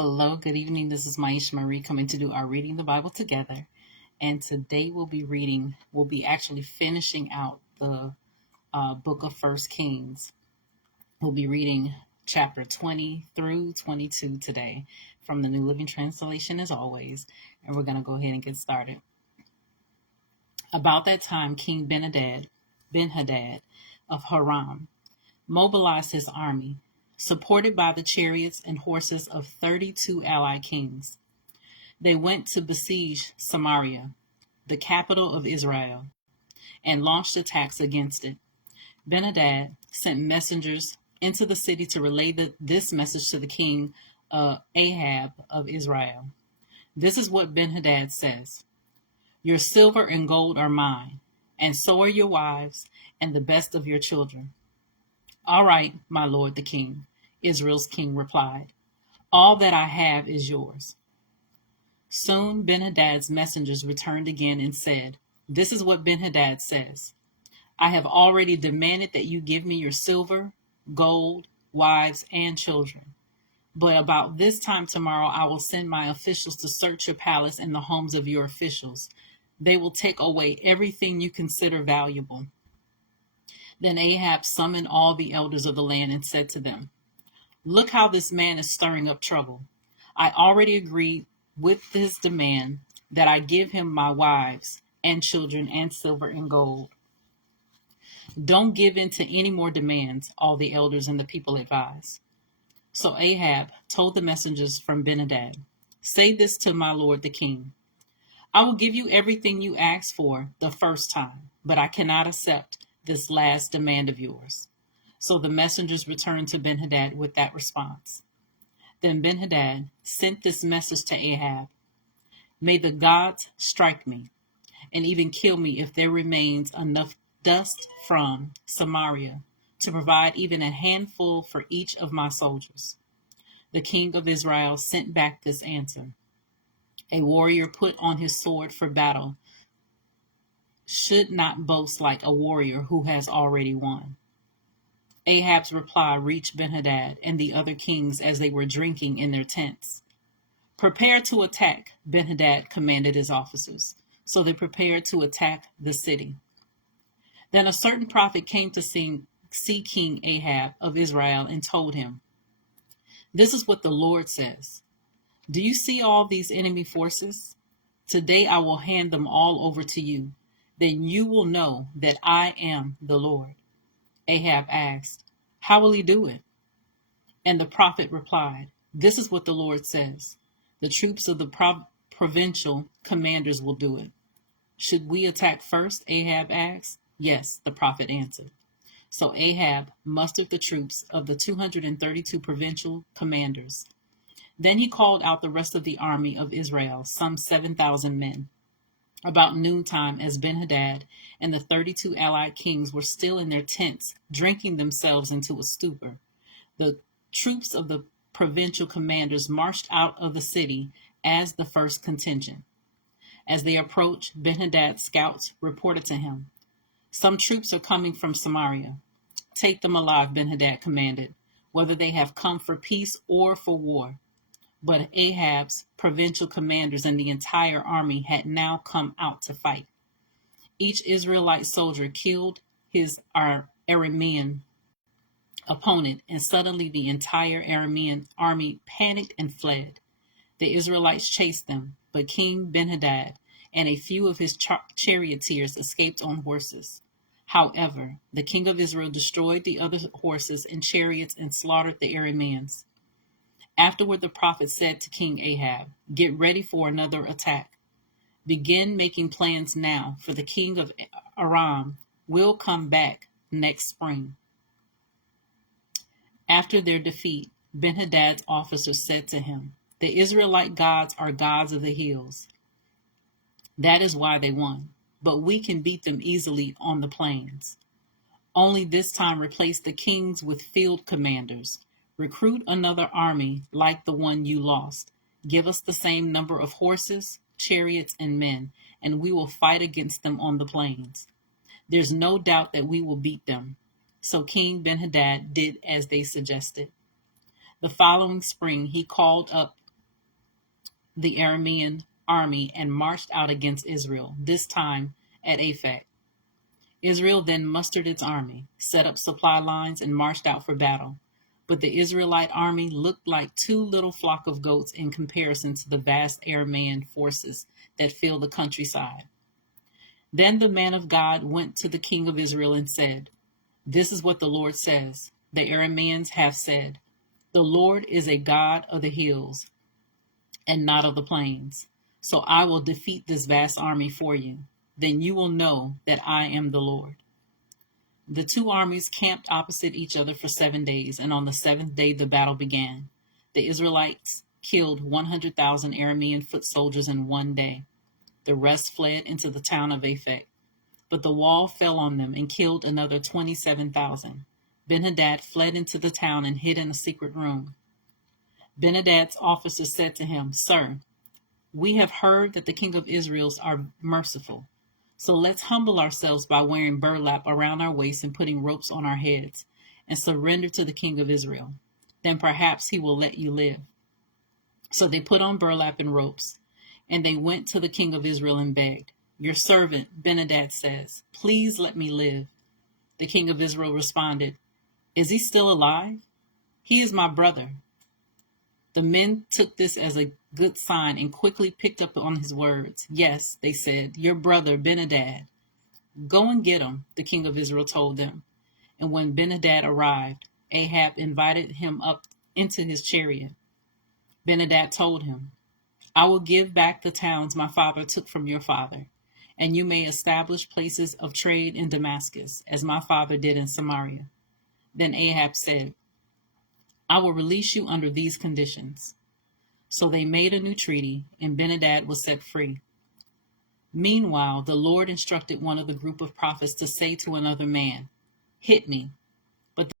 Hello, good evening. This is Myesha Marie coming to do our reading the Bible together. And today we'll be actually finishing out the book of First Kings. We'll be reading chapter 20 through 22 today from the New Living Translation as always. And we're going to go ahead and get started. About that time, King Ben-Hadad of Haram mobilized his army, supported by the chariots and horses of 32 allied kings. They went to besiege Samaria, the capital of Israel, and launched attacks against it. Ben-Hadad sent messengers into the city to relay this message to the king Ahab of Israel. This is what Ben-Hadad says: "Your silver and gold are mine, and so are your wives and the best of your children." "All right, my lord the king," Israel's king replied. "All that I have is yours." Soon Ben-Hadad's messengers returned again and said, "This is what Ben-Hadad says: I have already demanded that you give me your silver, gold, wives, and children. But about this time tomorrow I will send my officials to search your palace and the homes of your officials. They will take away everything you consider valuable." Then Ahab summoned all the elders of the land and said to them, "Look how this man is stirring up trouble. I already agreed with his demand that I give him my wives and children and silver and gold. Don't give in to any more demands," all the elders and the people advised. So Ahab told the messengers from Ben-Hadad, "Say this to my lord the king: I will give you everything you asked for the first time, but I cannot accept this last demand of yours." So the messengers returned to Ben-Hadad with that response. Then Ben-Hadad sent this message to Ahab: "May the gods strike me and even kill me if there remains enough dust from Samaria to provide even a handful for each of my soldiers." The king of Israel sent back this answer: "A warrior put on his sword for battle should not boast like a warrior who has already won." Ahab's reply reached Ben-Hadad and the other kings as they were drinking in their tents. "Prepare to attack," Ben-Hadad commanded his officers. So they prepared to attack the city. Then a certain prophet came to see King Ahab of Israel and told him, "This is what the Lord says: Do you see all these enemy forces? Today I will hand them all over to you. Then you will know that I am the Lord." Ahab asked, "How will he do it?" And the prophet replied, "This is what the Lord says: The troops of the provincial commanders will do it." "Should we attack first?" Ahab asked. "Yes," the prophet answered. So Ahab mustered the troops of the 232 provincial commanders. Then he called out the rest of the army of Israel, some 7,000 men. About noontime, as Ben-Hadad and the 32 allied kings were still in their tents, drinking themselves into a stupor, the troops of the provincial commanders marched out of the city as the first contingent. As they approached, Ben-Hadad's scouts reported to him, "Some troops are coming from Samaria." "Take them alive," Ben-Hadad commanded, "whether they have come for peace or for war." But Ahab's provincial commanders and the entire army had now come out to fight. Each Israelite soldier killed his Aramean opponent, and suddenly the entire Aramean army panicked and fled. The Israelites chased them, but King Ben-Hadad and a few of his charioteers escaped on horses. However, the king of Israel destroyed the other horses and chariots and slaughtered the Arameans. Afterward, the prophet said to King Ahab, "Get ready for another attack. Begin making plans now, for the king of Aram will come back next spring." After their defeat, Ben-Hadad's officers said to him, "The Israelite gods are gods of the hills. That is why they won, but we can beat them easily on the plains. Only this time replace the kings with field commanders. Recruit another army like the one you lost. Give us the same number of horses, chariots, and men, and we will fight against them on the plains. There's no doubt that we will beat them." So King Ben-Hadad did as they suggested. The following spring, he called up the Aramean army and marched out against Israel, this time at Aphek. Israel then mustered its army, set up supply lines, and marched out for battle. But the Israelite army looked like two little flock of goats in comparison to the vast Aramean forces that filled the countryside. Then the man of God went to the king of Israel and said, "This is what the Lord says. The Arameans have said, 'The Lord is a God of the hills and not of the plains.' So I will defeat this vast army for you. Then you will know that I am the Lord." The two armies camped opposite each other for 7 days, and on the seventh day the battle began. The Israelites killed 100,000 Aramean foot soldiers in one day. The rest fled into the town of Aphek. But the wall fell on them and killed another 27,000. Ben-Hadad fled into the town and hid in a secret room. Ben-Hadad's officers said to him, "Sir, we have heard that the king of Israel are merciful. So let's humble ourselves by wearing burlap around our waists and putting ropes on our heads, and surrender to the king of Israel. Then perhaps he will let you live." So they put on burlap and ropes, and they went to the king of Israel and begged. "Your servant, Ben-Hadad, says, 'Please let me live.'" The king of Israel responded, "Is he still alive? He is my brother." The men took this as a good sign and quickly picked up on his words. "Yes," they said, "your brother Ben-Hadad." "Go and get him," the king of Israel told them. And when Ben-Hadad arrived, Ahab invited him up into his chariot. Ben-Hadad told him, "I will give back the towns my father took from your father, and you may establish places of trade in Damascus, as my father did in Samaria." Then Ahab said, "I will release you under these conditions." So they made a new treaty, and Ben-Hadad was set free. Meanwhile, the Lord instructed one of the group of prophets to say to another man, "Hit me."